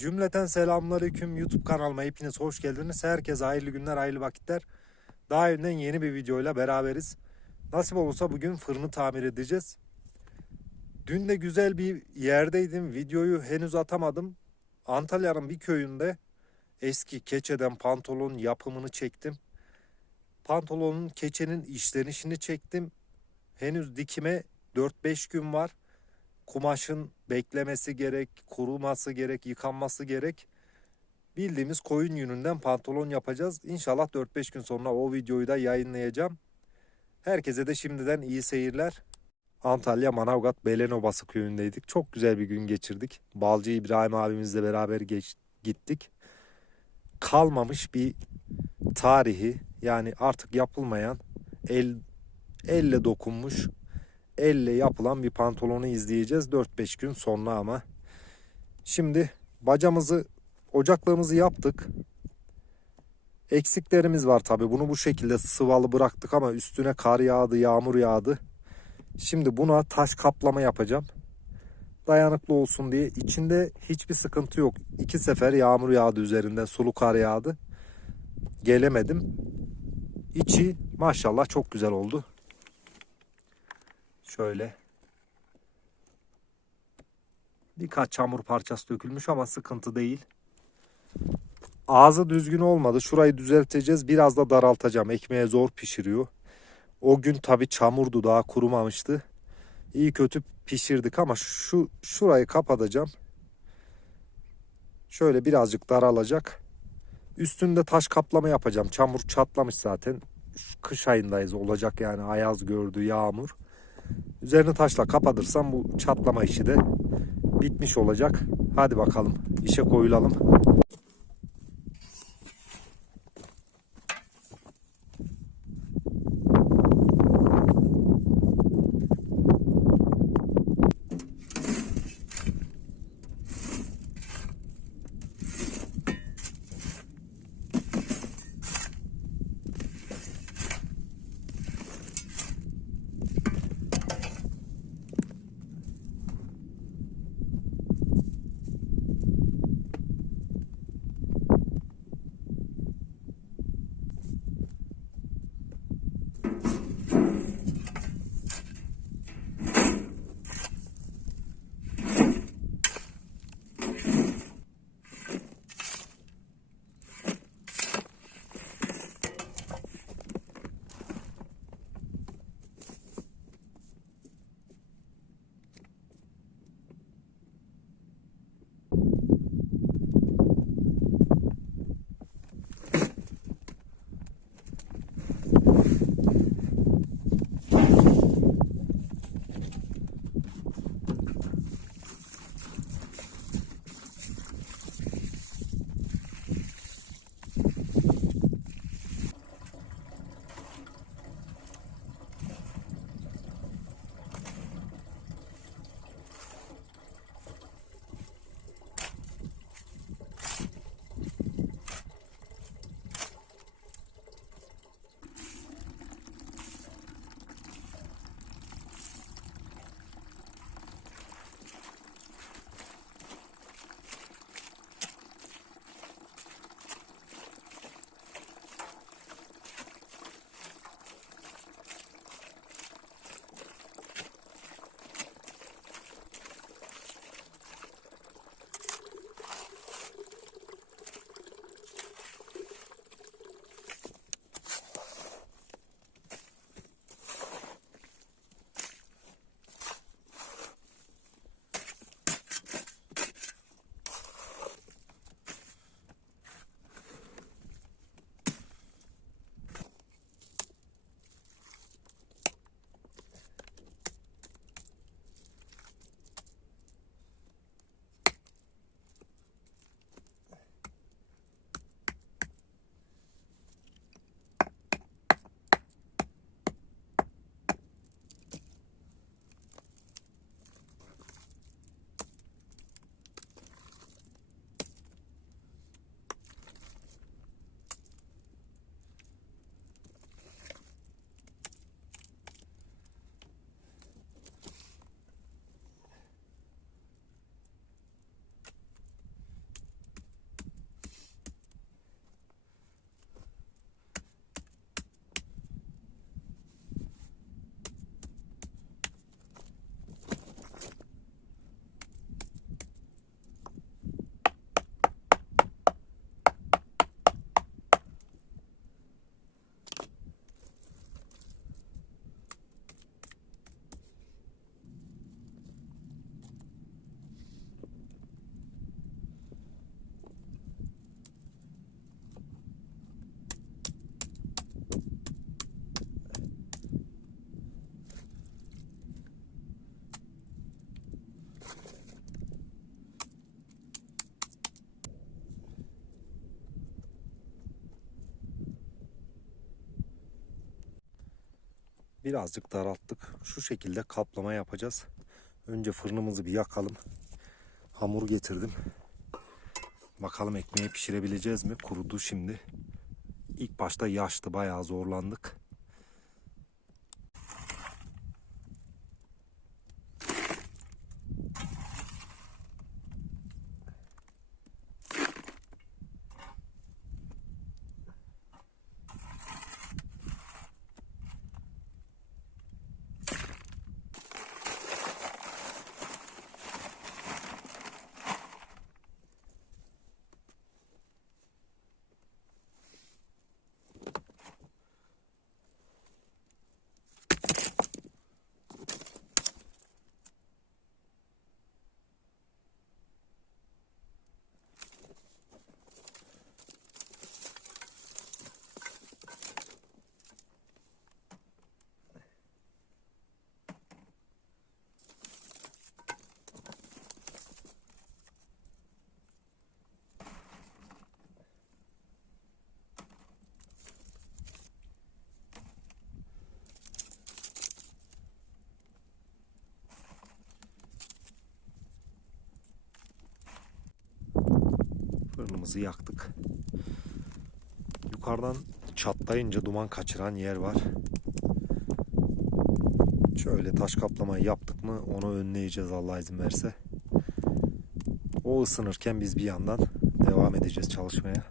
Cümleten selamünaleyküm YouTube kanalıma hepiniz hoş geldiniz. Herkese hayırlı günler, hayırlı vakitler. Daha önden yeni bir videoyla beraberiz. Nasip olursa bugün fırını tamir edeceğiz. Dün de güzel bir yerdeydim. Videoyu henüz atamadım. Antalya'nın bir köyünde eski keçeden pantolon yapımını çektim. Pantolonun keçenin işlenişini çektim. Henüz dikime 4-5 gün var kumaşın beklemesi gerek, kuruması gerek, yıkanması gerek. Bildiğimiz koyun yününden pantolon yapacağız. İnşallah 4-5 gün sonra o videoyu da yayınlayacağım. Herkese de şimdiden iyi seyirler. Antalya Manavgat Belenobası köyündeydik. Çok güzel bir gün geçirdik. Balcı İbrahim abimizle beraber geç, gittik. Kalmamış bir tarihi yani artık yapılmayan el elle dokunmuş elle yapılan bir pantolonu izleyeceğiz 4-5 gün sonra ama. Şimdi bacamızı, ocaklığımızı yaptık. Eksiklerimiz var tabi. Bunu bu şekilde sıvalı bıraktık ama üstüne kar yağdı, yağmur yağdı. Şimdi buna taş kaplama yapacağım. Dayanıklı olsun diye. İçinde hiçbir sıkıntı yok. İki sefer yağmur yağdı üzerinde, sulu kar yağdı. Gelemedim. İçi maşallah çok güzel oldu. Şöyle. Birkaç çamur parçası dökülmüş ama sıkıntı değil. Ağzı düzgün olmadı. Şurayı düzelteceğiz. Biraz da daraltacağım. Ekmeğe zor pişiriyor. O gün tabi çamurdu daha kurumamıştı. İyi kötü pişirdik ama şu şurayı kapatacağım. Şöyle birazcık daralacak. Üstünde taş kaplama yapacağım. Çamur çatlamış zaten. Kış ayındayız olacak yani ayaz gördü yağmur. Üzerini taşla kapatırsam bu çatlama işi de bitmiş olacak. Hadi bakalım işe koyulalım. Birazcık daralttık. Şu şekilde kaplama yapacağız. Önce fırınımızı bir yakalım. Hamur getirdim. Bakalım ekmeği pişirebileceğiz mi? Kurudu şimdi. İlk başta yaştı bayağı zorlandık. Fırınımızı yaktık. Yukarıdan çatlayınca duman kaçıran yer var. Şöyle taş kaplamayı yaptık mı onu önleyeceğiz Allah izin verse. O ısınırken biz bir yandan devam edeceğiz çalışmaya.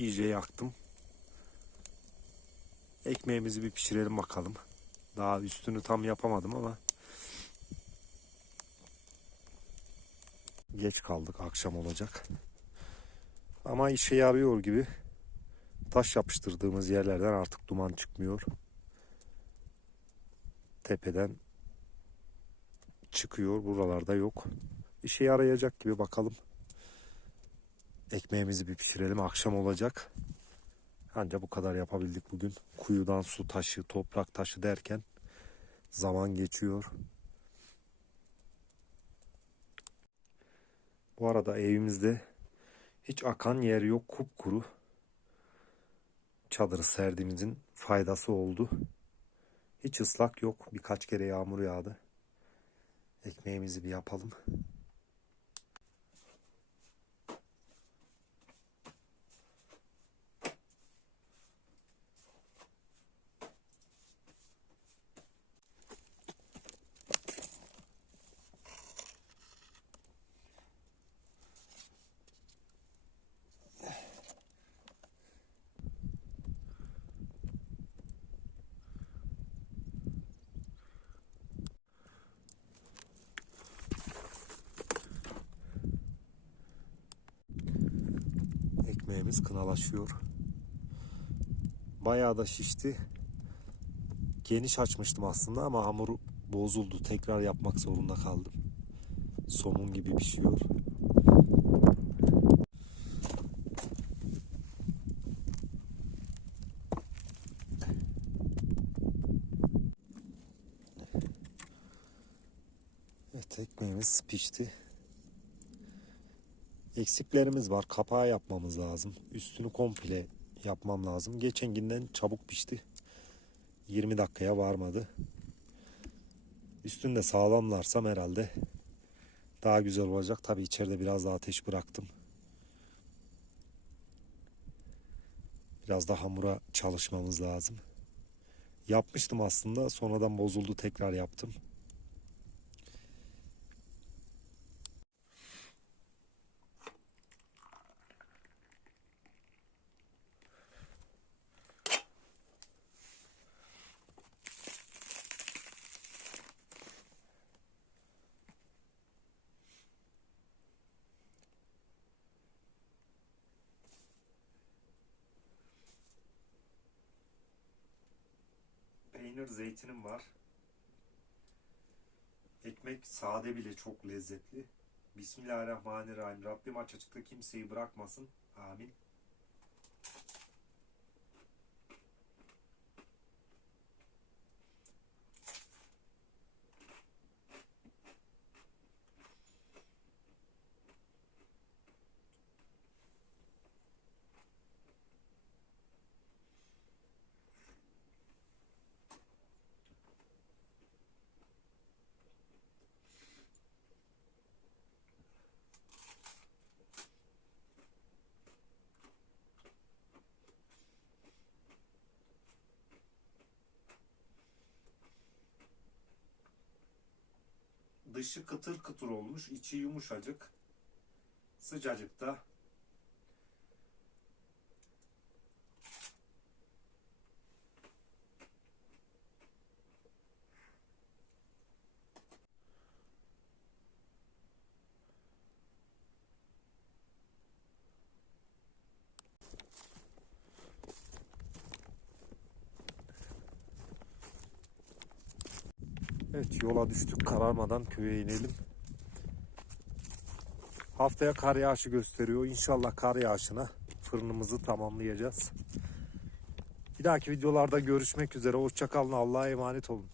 İyice yaktım. Ekmeğimizi bir pişirelim bakalım. Daha üstünü tam yapamadım ama geç kaldık akşam olacak. Ama işe yarıyor gibi. Taş yapıştırdığımız yerlerden artık duman çıkmıyor. Tepeden çıkıyor. Buralarda yok. İşe yarayacak gibi bakalım. Ekmeğimizi bir pişirelim. Akşam olacak. Anca bu kadar yapabildik bugün. Kuyudan su taşı, toprak taşı derken zaman geçiyor. Bu arada evimizde hiç akan yer yok. Kupkuru. Çadırı serdiğimizin faydası oldu. Hiç ıslak yok. Birkaç kere yağmur yağdı. Ekmeğimizi bir yapalım. Ekmeğimiz kınalaşıyor. Bayağı da şişti. Geniş açmıştım aslında ama hamuru bozuldu. Tekrar yapmak zorunda kaldım. Somun gibi pişiyor. Evet ekmeğimiz pişti. Eksiklerimiz var. Kapağı yapmamız lazım. Üstünü komple yapmam lazım. Geçen günden çabuk pişti. 20 dakikaya varmadı. Üstünde sağlamlarsam herhalde daha güzel olacak. Tabi içeride biraz daha ateş bıraktım. Biraz da hamura çalışmamız lazım. Yapmıştım aslında. Sonradan bozuldu. Tekrar yaptım. Peynir zeytinim var. Ekmek sade bile çok lezzetli. Bismillahirrahmanirrahim. Rabbim aç açıkta kimseyi bırakmasın. Amin. Dışı kıtır kıtır olmuş, içi yumuşacık. Sıcacık Evet yola düştük kararmadan köye inelim. Haftaya kar yağışı gösteriyor. İnşallah kar yağışına fırınımızı tamamlayacağız. Bir dahaki videolarda görüşmek üzere. Hoşçakalın. Allah'a emanet olun.